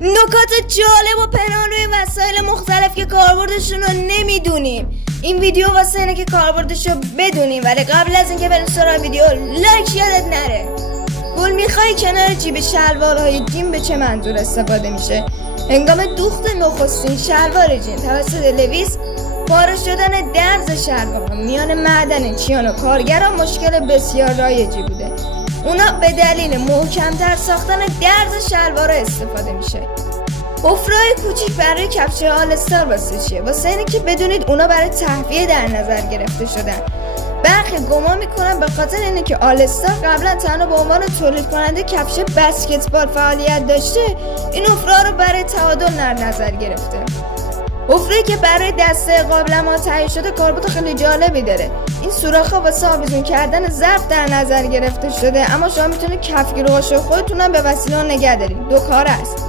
نکات جالب و پنهان روی وسایل مختلف که کاربردشون رو نمیدونیم. این ویدیو واسه اینه که کاربردش رو بدونیم، ولی قبل از اینکه بریم سراغ ویدیو لایک یادت نره. گل میخوای کنار جیب شلوارهای جین به چه منظور استفاده میشه؟ هنگام دوخت نخستین شلوار جین توسط لویس، پاره شدن درز شلوار میان معدن چیان و کارگران مشکل بسیار رایجی بوده. اونا به دلیل محکمتر ساختن درز شلوار استفاده میشه. حفره‌های کوچیک برای کفش آلستار واسه چیه؟ واسه اینه که بدونید اونا برای تهویه در نظر گرفته شدن. برخی گمان میکنن به خاطر اینه که آلستار قبلا تنها به عنوان تولید کننده کفش بسکتبال فعالیت داشته، این حفره‌ها رو برای تعادل در نظر گرفته. حفره‌ای که برای دسته قابلمه‌ها تهیه شده کاربرد خیلی جالبی داره. این سوراخ‌ها واسه آویزون کردن ظرف در نظر گرفته شده، اما شما میتونید کفگیره‌هاشو خودتون هم به وسیله اون نگه دارید. دو کاره است.